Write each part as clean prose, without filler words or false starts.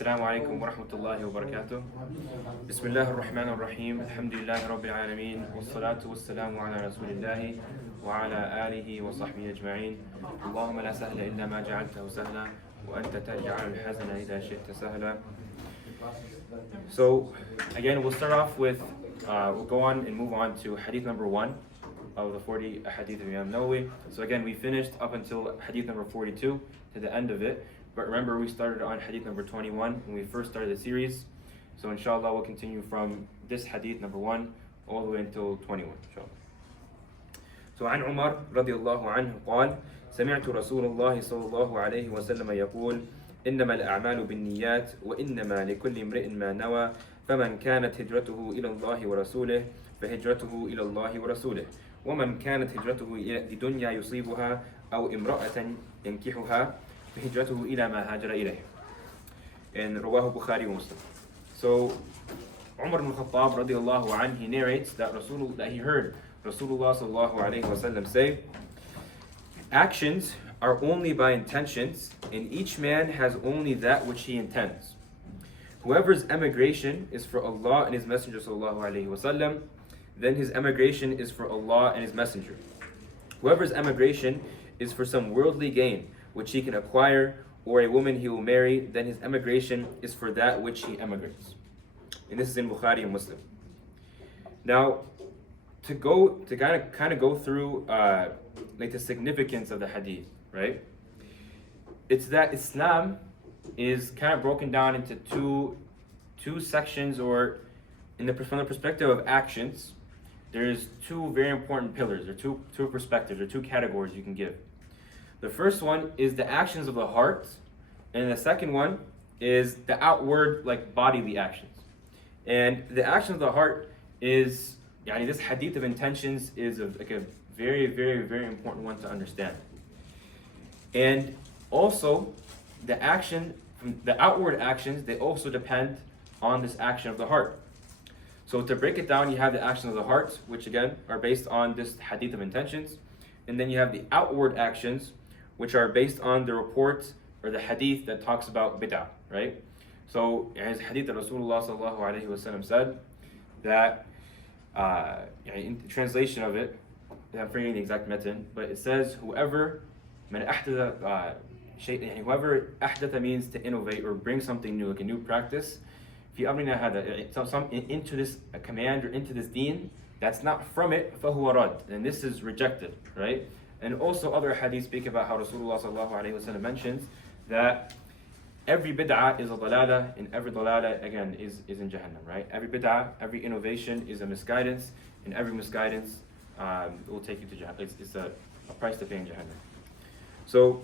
Assalamu alaikum wa rahmatullahi wa barakatuh. Bismillah ar-Rahman ar-Rahim. Alhamdulillahi Rabbil Alameen. Wassalatu wassalamu ala Rasulillahi wa ala alihi wa sahbihi ajma'in. Allahumma la sahla illa ma ja'altahu sahla wa anta taj'al al-hazana idha shi'ta sahla. So, again, we'll start off with, we'll go on and move on to hadith number 1 of the 40 hadith of Imam Nawawi. So again, we finished up until hadith number 42 to the end of it. But remember, we started on hadith number 21 when we first started the series. So inshallah, we'll continue from this hadith number 1 all the way until 21. Inshallah. So عن عمر رضي الله عنه قال سمعت رسول الله صلى الله عليه وسلم يقول إنما الأعمال بالنيات وإنما لكل امرئ ما نوى فمن كانت هجرته إلى الله ورسوله فهجرته إلى الله ورسوله ومن كانت هجرته إلى دنيا يصيبها أو امرأة ينكحها فهجرته إلى ما هاجر إليه. And رواه Bukhari and Muslim. So Umar ibn Khattab radiallahu anhu, he narrates that he heard Rasulullah sallallahu alayhi wa sallam say, actions are only by intentions, and each man has only that which he intends. Whoever's emigration is for Allah and His Messenger sallallahu alayhi wa sallam, then his emigration is for Allah and His Messenger. Whoever's emigration is for some worldly gain which he can acquire, or a woman he will marry, then his emigration is for that which he emigrates. And this is in Bukhari and Muslim. Now, to kind of go through like the significance of the hadith, right? It's that Islam is kind of broken down into two sections, or from the perspective of actions, there's two very important pillars, or two perspectives, or two categories you can give. The first one is the actions of the heart, and the second one is the outward, like bodily actions. And the action of the heart is, this hadith of intentions is a very, very, very important one to understand. And also, the outward actions, they also depend on this action of the heart. So to break it down, you have the actions of the heart, which again are based on this hadith of intentions, and then you have the outward actions, which are based on the report or the hadith that talks about bid'ah, right? So, his hadith that Rasulullah sallallahu alayhi wa sallam said that, in the translation of it, I'm forgetting the exact method, but it says, whoever ahdatha means to innovate or bring something new, like a new practice, into this command or into this deen, that's not from it, فَهُوَ رَدْ, and this is rejected, right? And also other hadiths speak about how Rasulullah sallallahu alayhi wa sallam mentions that every bid'ah is a dalala, and every dalala again is in Jahannam, right? Every bid'ah, every innovation is a misguidance, and every misguidance will take you to Jahannam. It's a price to pay in Jahannam. So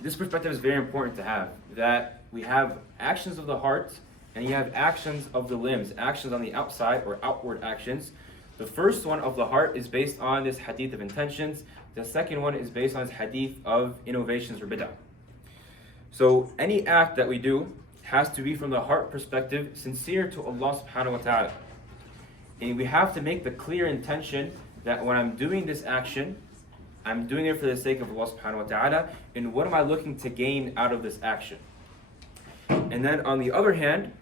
this perspective is very important to have, that we have actions of the heart and you have actions of the limbs, actions on the outside or outward actions. The first one of the heart is based on this hadith of intentions. The second one is based on this hadith of innovations or bid'ah. So any act that we do has to be from the heart perspective, sincere to Allah subhanahu wa ta'ala. And we have to make the clear intention that when I'm doing this action, I'm doing it for the sake of Allah subhanahu wa ta'ala, and what am I looking to gain out of this action? And then on the other hand,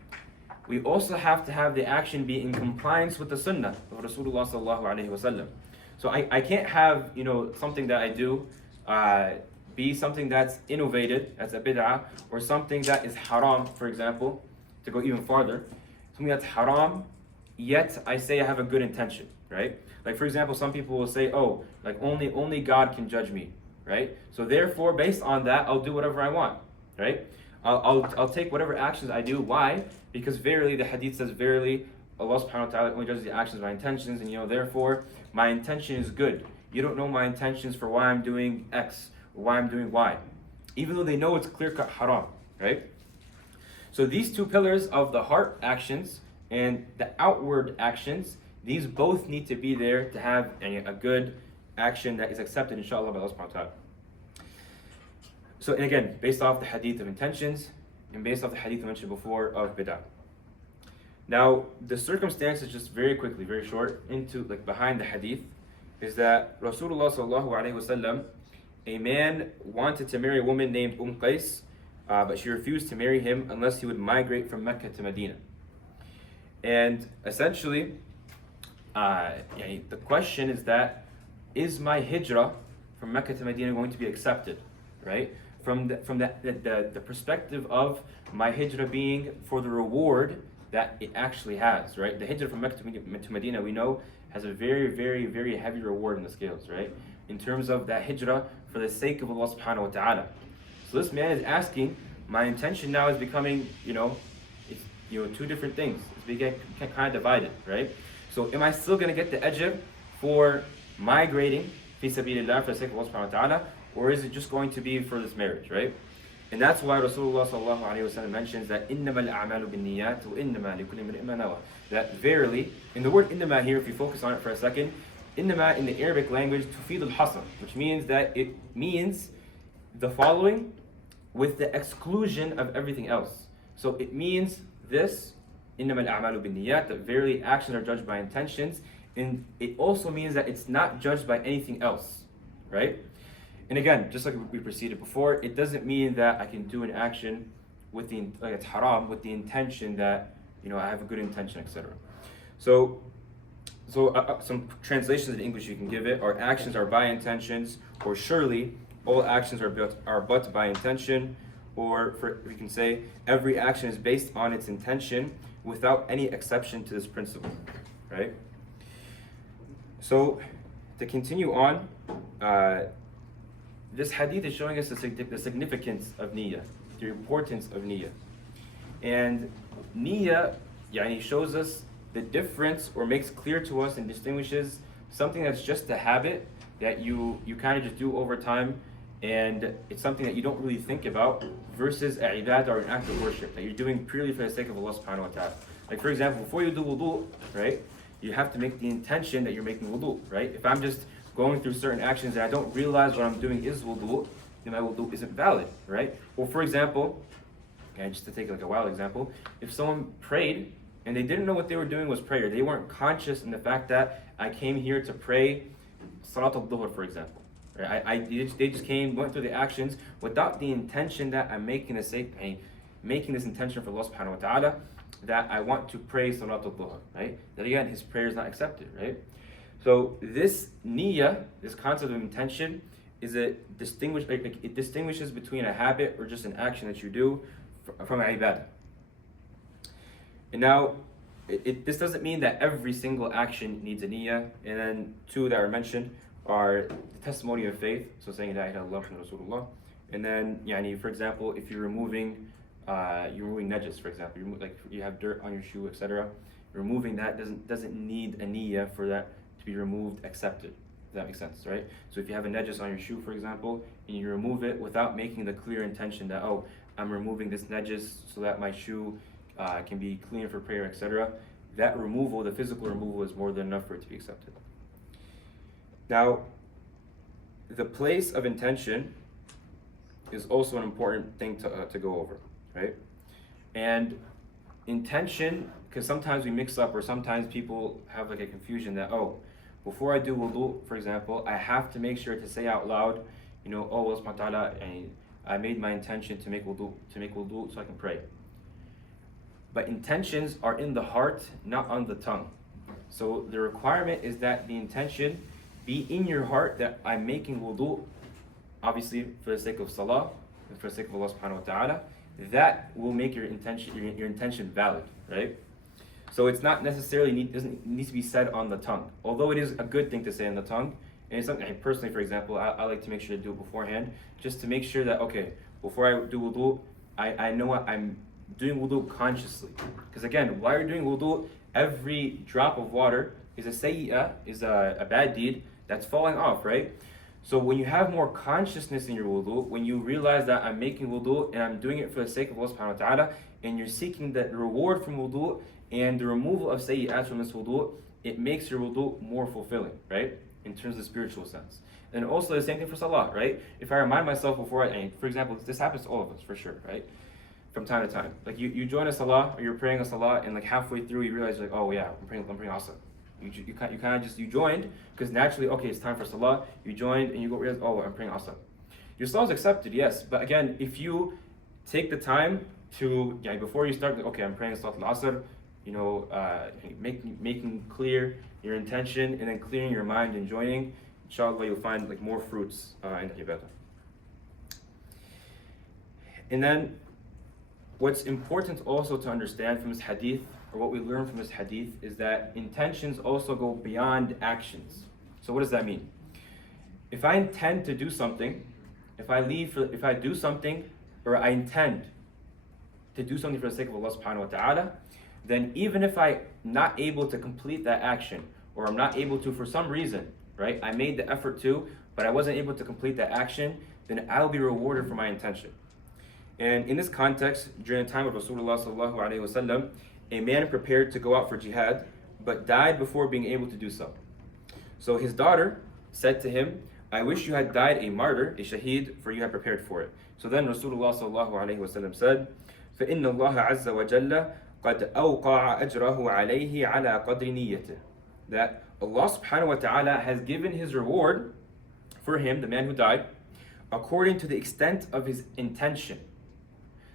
we also have to have the action be in compliance with the sunnah of Rasulullah sallallahu alayhi wa sallam. So I can't have, something that I do be something that's innovated, that's a bid'ah, or something that is haram, for example, to go even farther. Something that's haram, yet I say I have a good intention, right? Like for example, some people will say, oh, like only God can judge me, right? So therefore, based on that, I'll do whatever I want, right? I'll take whatever actions I do. Why? Because verily, the hadith says, verily, Allah subhanahu wa ta'ala only judges the actions by intentions, and therefore, my intention is good. You don't know my intentions for why I'm doing X or why I'm doing Y, even though they know it's clear-cut haram, right? So these two pillars of the heart actions and the outward actions, these both need to be there to have a good action that is accepted, inshallah, by Allah subhanahu wa ta'ala. So, and again, based off the hadith of intentions, and based off the hadith I mentioned before of bid'ah. Now, the circumstances, just very quickly, very short, behind the hadith, is that Rasulullah sallallahu alaihi wasallam, a man wanted to marry a woman named Qais, but she refused to marry him unless he would migrate from Mecca to Medina. And essentially, the question is that, is my hijrah from Mecca to Medina going to be accepted, right? From the perspective of my hijrah being for the reward that it actually has, right? The hijrah from Mecca to Medina, we know, has a very, very, very heavy reward in the scales, right? In terms of that hijrah for the sake of Allah subhanahu wa ta'ala. So this man is asking, my intention now is becoming, it's two different things. It's becoming kind of divided, right? So am I still going to get the ajr for migrating fi sabilillah for the sake of Allah subhanahu wa ta'ala, or is it just going to be for this marriage, right? And that's why Rasulullah sallallahu alayhi wa sallam mentions that إِنَّمَا الْأَعْمَالُ بِالنِّيَّاتِ وَإِنَّمَا لِكُلِّ امْرِئٍ مَا نَوَى. That verily, in the word إِنَّمَا here, if you focus on it for a second, إِنَّمَا in the Arabic language تُفِيدُ الْحَصْرِ, which means that it means the following with the exclusion of everything else. So it means this, إِنَّمَا الْأَعْمَالُ بِالنِّيَّاتِ, that verily actions are judged by intentions, and it also means that it's not judged by anything else, right? And again, just like we proceeded before, it doesn't mean that I can do an action with like it's haram with the intention that I have a good intention, etc. So some translations in English you can give it are actions are by intentions, or surely all actions are but by intention, or we can say every action is based on its intention without any exception to this principle, right? So to continue on, this hadith is showing us the significance of niyyah, the importance of niyyah. And niyyah shows us the difference, or makes clear to us and distinguishes something that's just a habit that you kind of just do over time, and it's something that you don't really think about, versus a ibadah, or an act of worship that you're doing purely for the sake of Allah subhanahu wa ta'ala. Like for example, before you do wudu, right, you have to make the intention that you're making wudu, right? If I'm just going through certain actions and I don't realize what I'm doing is wudu, then my wudu isn't valid, right? Or for example, just to take like a wild example, if someone prayed and they didn't know what they were doing was prayer, they weren't conscious in the fact that I came here to pray Salat al-Dhuhr, for example, right? They just went through the actions without the intention that I'm making this intention for Allah subhanahu wa ta'ala, that I want to pray Salat al-Dhuhr, right? Then again, his prayer is not accepted, right? So this niyyah, this concept of intention, it distinguishes between a habit or just an action that you do from an ibadah. And now, this doesn't mean that every single action needs a niyyah. And then two that are mentioned are the testimony of faith, so saying La ilaha illallah Rasulullah. And then, for example, if you're removing najis, for example, you have dirt on your shoe, etc. Removing that doesn't need a niyyah for that to be removed, accepted. Does that make sense, right? So if you have a najis on your shoe, for example, and you remove it without making the clear intention that, I'm removing this najis so that my shoe can be clean for prayer, etc., that removal, the physical removal, is more than enough for it to be accepted. Now, the place of intention is also an important thing to go over, right? And intention, because sometimes we mix up, or sometimes people have like a confusion that, before I do wudu, for example, I have to make sure to say out loud, Allah subhanahu wa ta'ala, I made my intention to make wudu so I can pray. But intentions are in the heart, not on the tongue. So the requirement is that the intention be in your heart, that I'm making wudu, obviously for the sake of salah, and for the sake of Allah subhanahu wa ta'ala. That will make your intention valid, right? So it's not necessarily doesn't need to be said on the tongue, although it is a good thing to say on the tongue. And it's something, personally, for example, I like to make sure to do it beforehand, just to make sure that, before I do wudu, I know what I'm doing wudu consciously. Because again, while you're doing wudu, every drop of water is a sayyi'ah, is a bad deed that's falling off, right? So when you have more consciousness in your wudu, when you realize that I'm making wudu and I'm doing it for the sake of Allah subhanahu wa ta'ala, and you're seeking the reward from wudu and the removal of sayyi'at from this wudu, it makes your wudu more fulfilling, right? In terms of the spiritual sense. And also the same thing for salah, right? If I remind myself before for example, this happens to all of us for sure, right? From time to time. Like you join a salah, or you're praying a salah, and like halfway through you realize I'm praying asr. You kind of just joined, because naturally, it's time for salah, you joined and you go realize, I'm praying asr. Your salah is accepted, yes, but again, if you take the time to, before you start, okay, I'm praying Salat al-Asr, making clear your intention and then clearing your mind and joining. Inshallah, you'll find like more fruits in ibadah. And then what's important also to understand from this hadith, or what we learn from this hadith, is that intentions also go beyond actions. So what does that mean? If I intend to do something, if I do something, or I intend to do something for the sake of Allah subhanahu wa ta'ala, then even if I'm not able to complete that action, or I'm not able to for some reason, right? I made the effort to, but I wasn't able to complete that action, then I'll be rewarded for my intention. And in this context, during the time of Rasulullah sallallahu alaihi wasallam, a man prepared to go out for jihad, but died before being able to do so. So his daughter said to him, I wish you had died a martyr, a shaheed, for you had prepared for it. So then Rasulullah sallallahu alaihi wasallam said, فَإِنَّ اللَّهَ عَزَّ وَجَلَّ قَدْ أَوْقَعَ أَجْرَهُ عَلَيْهِ عَلَى قَدْرِ نِيَّتِهِ. That Allah subhanahu wa ta'ala has given his reward for him, the man who died, according to the extent of his intention.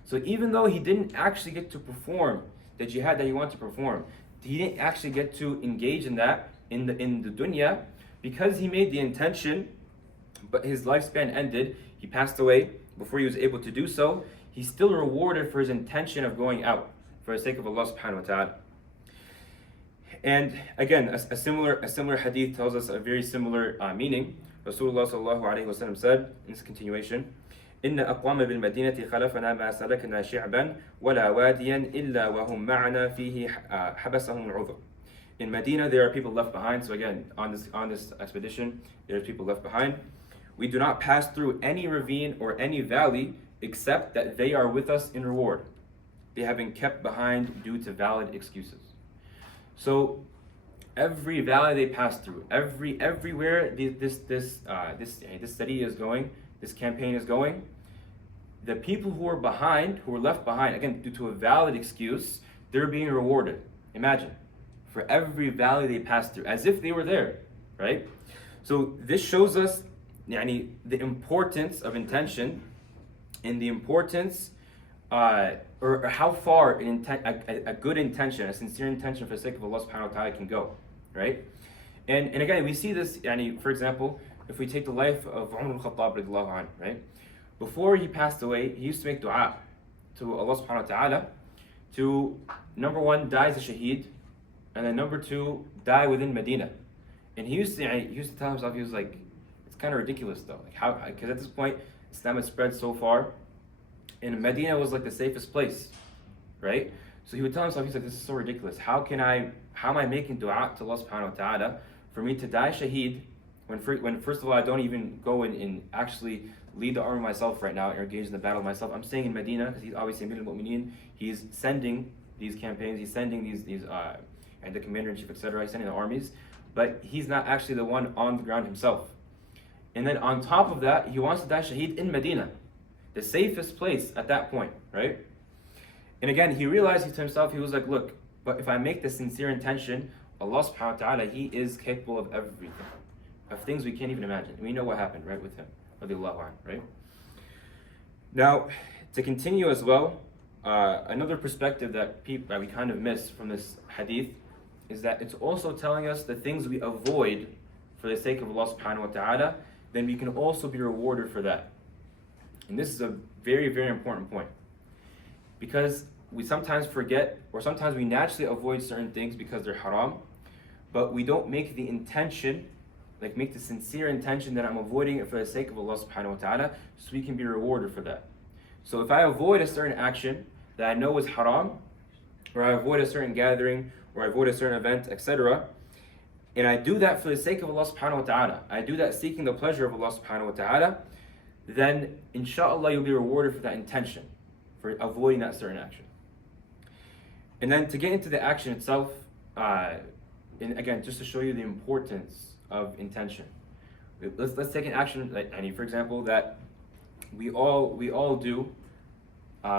So even though he didn't actually get to perform the jihad that he wanted to perform, he didn't actually get to engage in that in the dunya, because he made the intention, but his lifespan ended, he passed away before he was able to do so, he's still rewarded for his intention of going out for the sake of Allah subhanahu wa ta'ala. And again, a similar hadith tells us a very similar meaning. Rasulullah sallallahu alaihi wasallam said, in this continuation, إن أقوام بالمدينة خلفنا ما سلكنا شعبا ولا واديا إلا وهم معنا فيه حبسهم العذر. In Medina, there are people left behind. So again, on this expedition, there's people left behind. We do not pass through any ravine or any valley except that they are with us in reward. They have been kept behind due to valid excuses. So every valley they pass through, everywhere this study is going, this campaign is going, the people who are left behind, again, due to a valid excuse, they're being rewarded. Imagine, for every valley they pass through, as if they were there, right? So this shows us the importance of intention, and the importance, or how far a good intention, a sincere intention for the sake of Allah subhanahu wa ta'ala can go, right? And again, we see this, for example, if we take the life of Umar al-Khattab radiallahu anhu, right? Before he passed away, he used to make dua to Allah subhanahu wa ta'ala to, number one, die as a shaheed, and then number two, die within Medina. And he used to tell himself, he was like, it's kind of ridiculous though. Like how, because at this point, Islam had spread so far, and Medina was like the safest place, right? So he would tell himself, he's like, this is so ridiculous. How am I making dua to Allah subhanahu wa ta'ala for me to die shaheed when first of all, I don't even go and actually lead the army myself right now or engage in the battle myself. I'm staying in Medina because he's obviously Amir al-Mu'mineen. He's sending these campaigns, he's sending these and the commander-in-chief, etc. He's sending the armies, but he's not actually the one on the ground himself. And then on top of that, he wants to die shaheed in Medina, the safest place at that point, right? And again, he realized to himself, he was like, look, but if I make the sincere intention, Allah subhanahu wa ta'ala, he is capable of everything, of things we can't even imagine. We know what happened, right, with him, radiallahu anhu, right? Now, to continue as well, another perspective that we kind of miss from this hadith is that it's also telling us the things we avoid for the sake of Allah subhanahu wa ta'ala, then we can also be rewarded for that. And this is a very, very important point, because we sometimes forget, or sometimes we naturally avoid certain things because they're haram, but we don't make the intention, like make the sincere intention that I'm avoiding it for the sake of Allah subhanahu wa ta'ala, so we can be rewarded for that. So if I avoid a certain action that I know is haram, or I avoid a certain gathering, or I avoid a certain event, etc., and I do that for the sake of Allah subhanahu wa ta'ala, I do that seeking the pleasure of Allah subhanahu wa ta'ala, then inshallah you'll be rewarded for that intention, for avoiding that certain action. And then to get into the action itself, and again, just to show you the importance of intention. Let's take an action, for example, that we all do,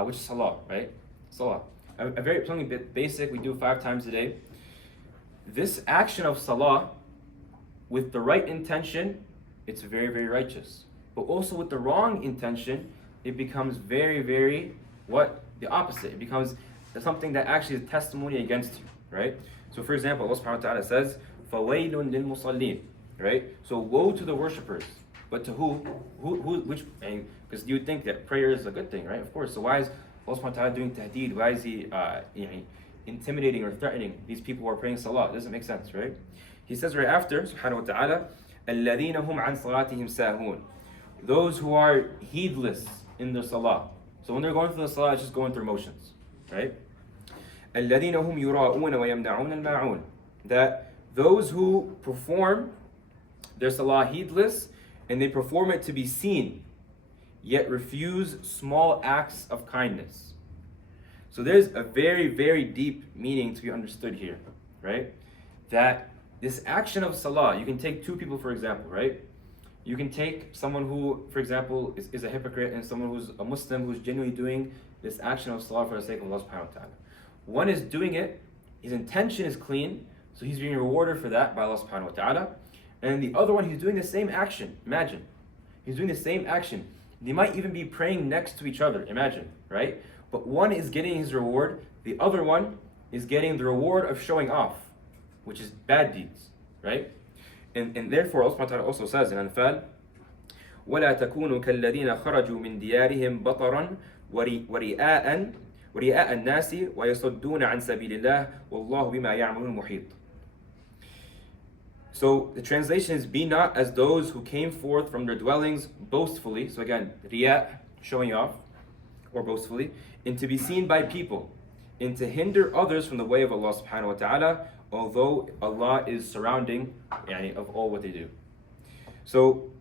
which is salah, right? Salah. A very something basic we do 5 times a day. This action of salah, with the right intention, it's very, very righteous. But also with the wrong intention, it becomes very, very what? The opposite. It becomes something that actually is testimony against you, right? So for example, Allah subhanahu wa ta'ala says, فَوَيْلٌ لِلْمُصَلِّينَ, right? So woe to the worshippers. But to who? Which? Because you would think that prayer is a good thing, right? Of course. So why is Allah subhanahu wa ta'ala doing tahdeed? Why is he intimidating or threatening these people who are praying salah? It doesn't make sense, right? He says right after, subhanahu wa ta'ala, الَّذِينَ هُمْ عَنْ صَلَاتِهِمْ سَاهُونَ, those who are heedless in their salah. So when they're going through the salah, it's just going through motions, right? الَّذِينَ هُمْ يُرَاءُونَ وَيَمْنَعُونَ الْمَاعُونَ, that those who perform their salah heedless and they perform it to be seen, yet refuse small acts of kindness. So there's a very, very deep meaning to be understood here, right? That this action of salah, you can take two people, for example, right? You can take someone who, for example, is a hypocrite and someone who's a Muslim who's genuinely doing this action of salah for the sake of Allah subhanahu wa ta'ala. One is doing it, his intention is clean, so he's being rewarded for that by Allah subhanahu wa ta'ala. And the other one, he's doing the same action. Imagine. He's doing the same action. They might even be praying next to each other. Imagine, right? But one is getting his reward. The other one is getting the reward of showing off, which is bad deeds, right? And therefore, Allah subhanahu wa ta'ala also says in Anfal, وَلَا تَكُونُوا كَالَّذِينَ خَرَجُوا مِنْ دِيَارِهِمْ بَطَرًا وَرِئَاءً النَّاسِ وَيَصُدُّونَ عَنْ سَبِيلِ اللَّهِ وَاللَّهُ بِمَا يَعْمَلُونَ مُحِيطٌ. So the translation is, be not as those who came forth from their dwellings boastfully. So again, riya, showing off, or boastfully, and to be seen by people, and to hinder others from the way of Allah subhanahu wa ta'ala, although Allah is surrounding of all what they do. So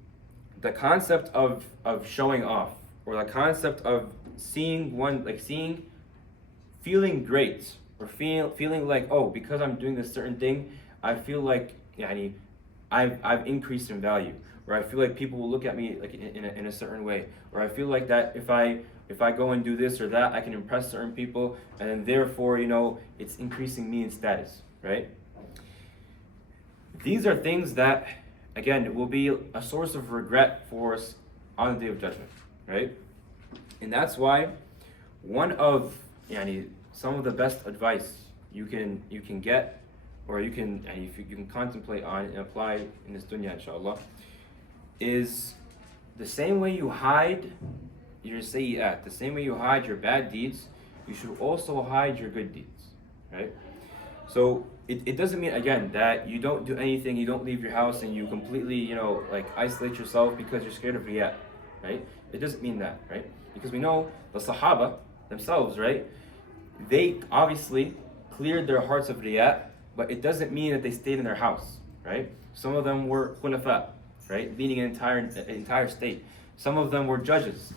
the concept of showing off, or the concept of seeing one, like feeling great, or feeling like, oh, because I'm doing this certain thing, I feel like I've increased in value, or I feel like people will look at me like in a certain way, or I feel like that if I go and do this or that, I can impress certain people, and then therefore, it's increasing me in status, right? These are things that, again, will be a source of regret for us on the Day of Judgment, right? And that's why one of some of the best advice you can get, or you can contemplate on and apply in this dunya, inshallah, is the same way you hide your sayyi'at, the same way you hide your bad deeds, you should also hide your good deeds, right? So it doesn't mean, again, that you don't do anything, you don't leave your house, and you completely, isolate yourself because you're scared of riyah, right? It doesn't mean that, right? Because we know the Sahaba themselves, right? They obviously cleared their hearts of riyah, but it doesn't mean that they stayed in their house, right? Some of them were khulafa, right? Leading an entire state. Some of them were judges.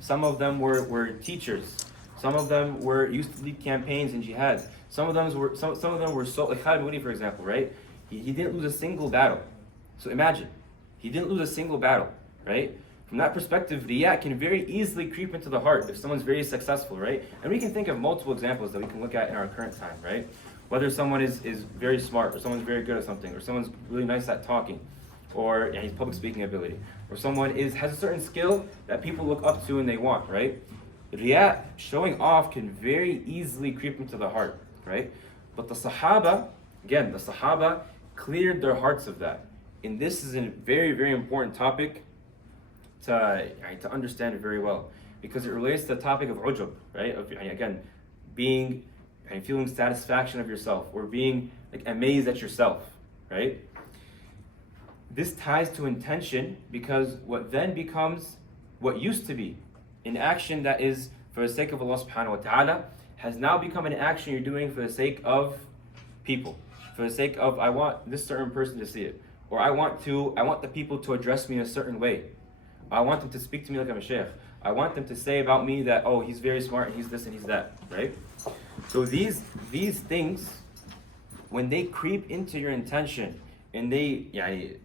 Some of them were teachers. Some of them used to lead campaigns and jihad. Some of them were so, like Khalid ibn Walid, for example, right? He didn't lose a single battle. So imagine, he didn't lose a single battle, right? From that perspective, riyah can very easily creep into the heart if someone's very successful, right? And we can think of multiple examples that we can look at in our current time, right? Whether someone is very smart, or someone's very good at something, or someone's really nice at talking, or his public speaking ability, or someone has a certain skill that people look up to and they want, right? Riyah, showing off, can very easily creep into the heart, right? But the Sahaba cleared their hearts of that. And this is a very, very important topic to understand it very well, because it relates to the topic of ujub, right? Of, again, being and feeling satisfaction of yourself, or being amazed at yourself, right? This ties to intention, because what then becomes what used to be an action that is for the sake of Allah subhanahu wa ta'ala has now become an action you're doing for the sake of people, for the sake of, I want this certain person to see it, or I want the people to address me in a certain way. I want them to speak to me like I'm a sheikh. I want them to say about me that, oh, he's very smart, and he's this and he's that, right? So these things, when they creep into your intention and they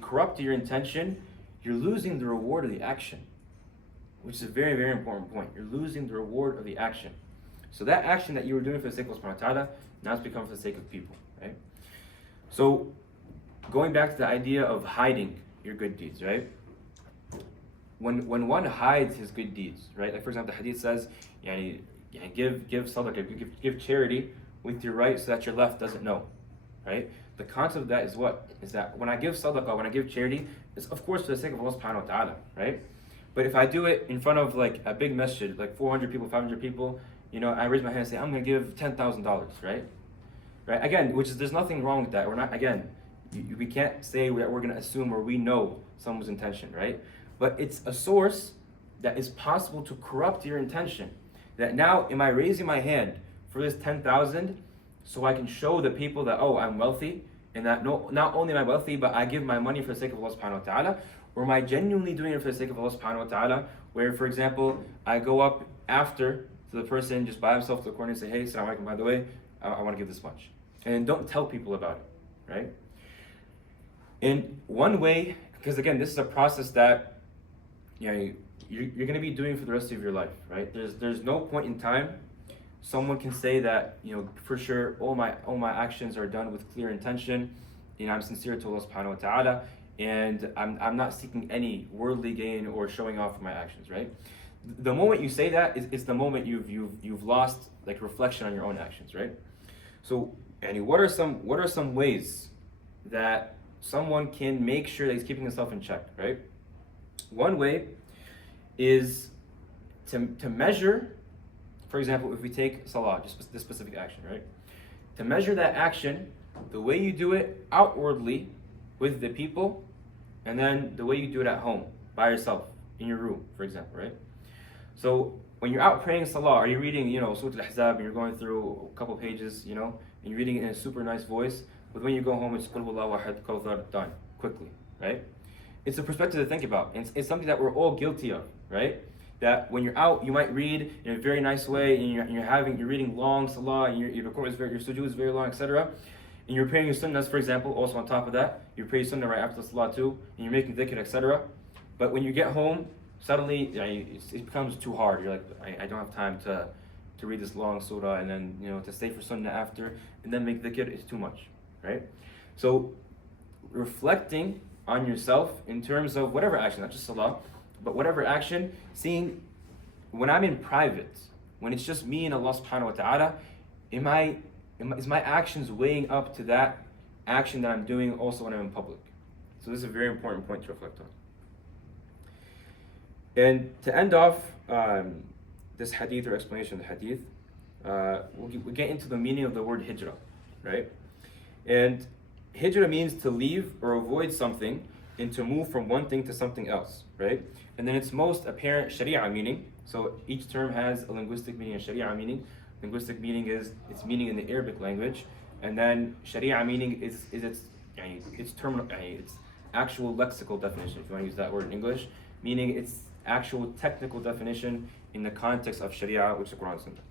corrupt your intention, you're losing the reward of the action, which is a very, very important point. You're losing the reward of the action. So that action that you were doing for the sake of Allah subhanahu wa ta'ala, now it's become for the sake of people, right? So going back to the idea of hiding your good deeds, right? when one hides his good deeds, right? Like for example, the hadith says, yani, give sadaqah, give charity with your right so that your left doesn't know, right? The concept of that is what? Is that when I give sadaqah, when I give charity, it's of course for the sake of Allah subhanahu wa ta'ala, right? But if I do it in front of like a big masjid, like 400 people, 500 people, I raise my hand and say, I'm going to give $10,000, right? Right? Again, there's nothing wrong with that. We're not, again, we can't say that we're going to assume or we know someone's intention, right? But it's a source that is possible to corrupt your intention. That now, am I raising my hand for this 10,000 so I can show the people that, oh, I'm wealthy, and that not only am I wealthy, but I give my money for the sake of Allah subhanahu wa ta'ala, or am I genuinely doing it for the sake of Allah subhanahu wa ta'ala, where, for example, I go up after to the person just by himself to the corner and say, hey, assalamu alaikum, by the way, I want to give this much. And don't tell people about it, right? In one way, because again, this is a process that you're going to be doing for the rest of your life, right? There's no point in time someone can say that, for sure all my actions are done with clear intention, I'm sincere to Allah subhanahu wa ta'ala, and I'm not seeking any worldly gain or showing off of my actions, right? The moment you say that is the moment you've lost like reflection on your own actions, right? So, what are some ways that someone can make sure that he's keeping himself in check, right? One way is to measure, for example, if we take salah, just this specific action, right? To measure that action, the way you do it outwardly with the people, and then the way you do it at home, by yourself, in your room, for example, right? So when you're out praying salah, are you reading, Surah Al-Ahzab, and you're going through a couple pages, and you're reading it in a super nice voice, but when you go home, it's Qul Huwallahu Ahad, Kawthar, done, quickly, right? It's a perspective to think about. It's something that we're all guilty of, right? That when you're out, you might read in a very nice way, and you're reading long salah, and your record is your sujood is very long, etc. And you're praying your sunnahs, for example, also on top of that, you pray sunnah right after the salah too, and you're making dhikr, etc. But when you get home, suddenly it becomes too hard. You're like, I don't have time to read this long surah, and then to stay for sunnah after, and then make dhikr is too much, right? So reflecting on yourself in terms of whatever action, not just salah, but whatever action, seeing when I'm in private, when it's just me and Allah subhanahu wa ta'ala, is my actions weighing up to that action that I'm doing also when I'm in public? So this is a very important point to reflect on. And to end off this hadith or explanation of the hadith, we'll get into the meaning of the word hijrah, right? And hijrah means to leave or avoid something and to move from one thing to something else, right? And then its most apparent sharia meaning. So each term has a linguistic meaning and sharia meaning. Linguistic meaning is its meaning in the Arabic language, and then sharia meaning is its terminal, its actual lexical definition, if you want to use that word in English, meaning its actual technical definition in the context of sharia, which is the Quran and Sunnah.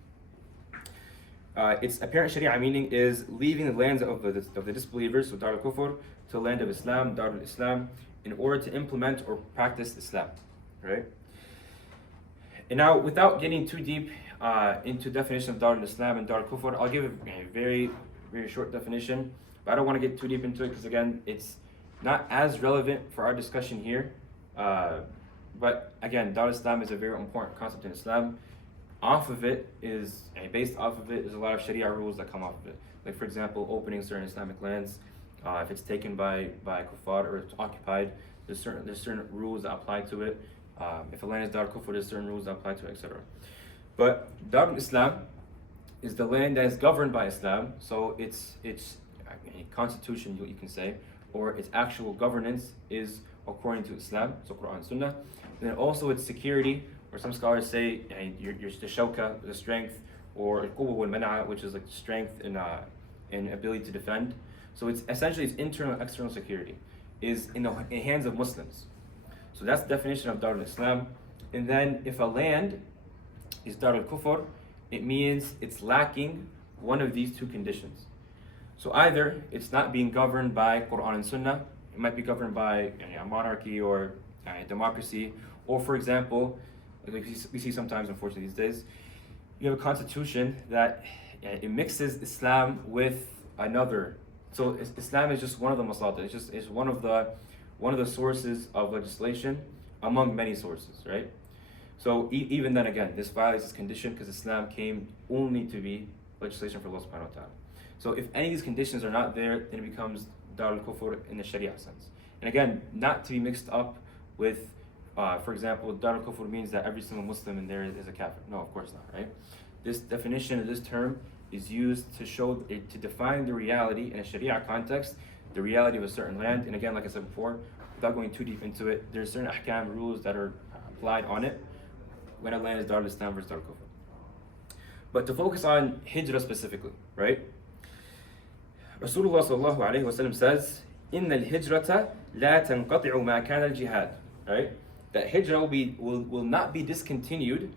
Its apparent sharia meaning is leaving the lands of the disbelievers, so Dar al-Kufr, to the land of Islam, Dar al-Islam, in order to implement or practice Islam, right? And now, without getting too deep into definition of Dar al-Islam and Dar al-Kufr, I'll give a very, very short definition, but I don't want to get too deep into it because, again, it's not as relevant for our discussion here. But again, Dar al-Islam is a very important concept in Islam. Based off of it is a lot of Sharia rules that come off of it. Like, for example, opening certain Islamic lands, if it's taken by kuffar or it's occupied, there's certain rules that apply to it. If a land is Dar al-Kufr, there's certain rules that apply to it, etc. But Dar al-Islam is the land that is governed by Islam, so its constitution, you can say, or its actual governance is according to Islam, so Quran and Sunnah. And then also its security, or some scholars say the shawka, the strength, or al-quwwa wal-man'a, which is like strength and ability to defend. So it's essentially its internal and external security is in the hands of Muslims. So that's the definition of Dar al-Islam. And then if a land is Dar al-Kufr, it means it's lacking one of these two conditions. So either it's not being governed by Quran and Sunnah, it might be governed by a monarchy or democracy, or for example, like we see sometimes, unfortunately these days, you have a constitution that it mixes Islam with another. So Islam is just one of the masalih. It's one of the sources of legislation, among many sources, right? So even then, again, this violates this condition because Islam came only to be legislation for Allah subhanahu wa ta'ala. So if any of these conditions are not there, then it becomes Dar al-Kufr in the Sharia sense. And again, not to be mixed up with, for example, Dar al-Kufr means that every single Muslim in there is a kafir. No, of course not, right? This definition of this term is used to show, to define the reality in a Sharia context, the reality of a certain land. And again, like I said before, without going too deep into it, there's certain ahkam rules that are applied on it when a land is Dar al-Islam versus Dar al-Kufr. But to focus on hijrah specifically, right? Rasulullah sallallahu alayhi wa sallam says, إِنَّ الْهِجْرَةَ لَا تَنْقَطِعُ مَا كَانَ الْجِهَادِ, right? That hijrah will not be discontinued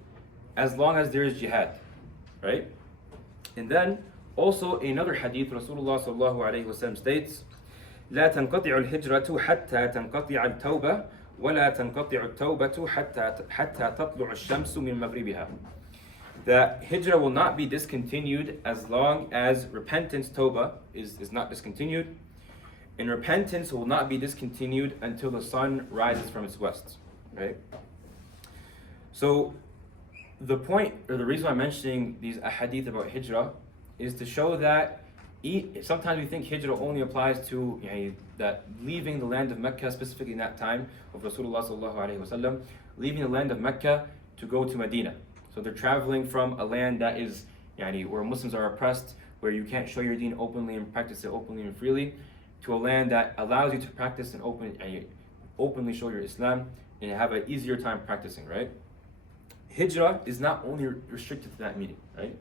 as long as there is jihad, right? And then also another hadith, Rasulullah sallallahu alayhi wa sallam states, لا تنقطع الهجرة حتى تنقطع التوبة ولا تنقطع التوبة حتى تطلع الشمس من مغربها. That hijrah will not be discontinued as long as repentance, tawbah, is not discontinued. And repentance will not be discontinued until the sun rises from its west, right? So the point, or the reason I'm mentioning these ahadith about hijrah is to show that sometimes we think hijrah only applies to that leaving the land of Mecca, specifically in that time of Rasulullah sallallahu alaihi wasallam, leaving the land of Mecca to go to Medina. So they're traveling from a land that is where Muslims are oppressed, where you can't show your deen openly and practice it openly and freely, to a land that allows you to practice and openly show your Islam and have an easier time practicing, right? Hijrah is not only restricted to that meaning, right?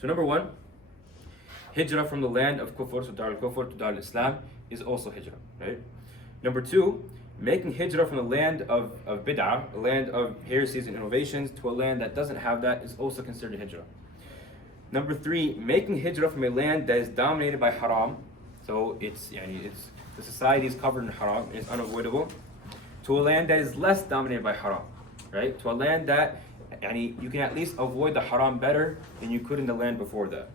So number one, hijrah from the land of kufr, so Dar al-Kufr, to Dar al-Islam is also hijrah, right? Number two, making hijrah from the land of bid'ah, a land of heresies and innovations, to a land that doesn't have that is also considered hijrah. Number three, making hijrah from a land that is dominated by haram, so it's the society is covered in haram, it's unavoidable, to a land that is less dominated by haram, right? To a land that you can at least avoid the haram better than you could in the land before that.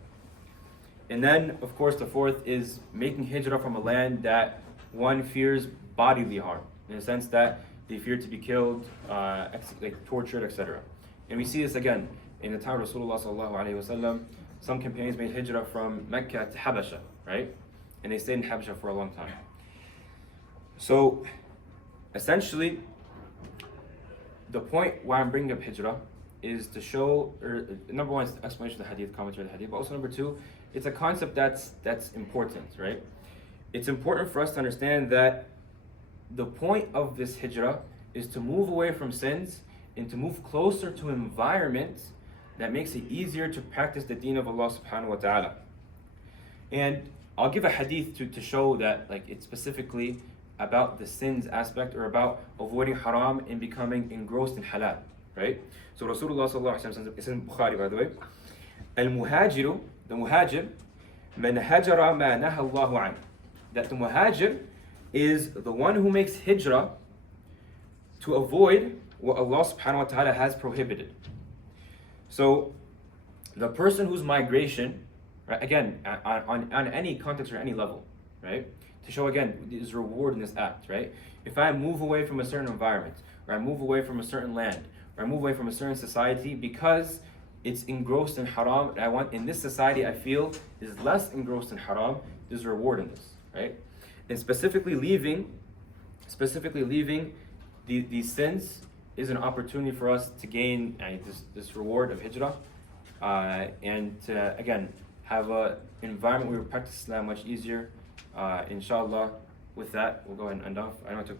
And then, of course, the fourth is making hijrah from a land that one fears bodily harm, in the sense that they fear to be killed, tortured, etc. And we see this again in the time of Rasulullah sallallahu alaihi wasallam. Some companions made hijrah from Mecca to Habasha, right? And they stayed in Habasha for a long time. So, essentially, the point why I'm bringing up hijrah is to show, number one is the explanation of the hadith, commentary of the hadith, but also number two, it's a concept that's important, right? It's important for us to understand that the point of this hijrah is to move away from sins and to move closer to an environment that makes it easier to practice the deen of Allah subhanahu wa ta'ala. And I'll give a hadith to show that it's specifically about the sins aspect, or about avoiding haram and becoming engrossed in halal, right? So Rasulullah sallallahu alaihi wasallam, it's in Bukhari by the way, al-muhajiru, the muhajir, man hajara ma naha Allahu an. That the muhajir is the one who makes hijrah to avoid what Allah subhanahu wa ta'ala has prohibited. So the person whose migration, right, again, on any context or any level, right, to show again is reward in this act, right? If I move away from a certain environment, or I move away from a certain land, or I move away from a certain society because it's engrossed in haram, and I want in this society I feel is less engrossed in haram, there's reward in this, right? And specifically leaving these sins is an opportunity for us to gain this reward of hijrah, and to again have an environment where we practice Islam much easier. Inshallah, with that, we'll go ahead and end off. I know it took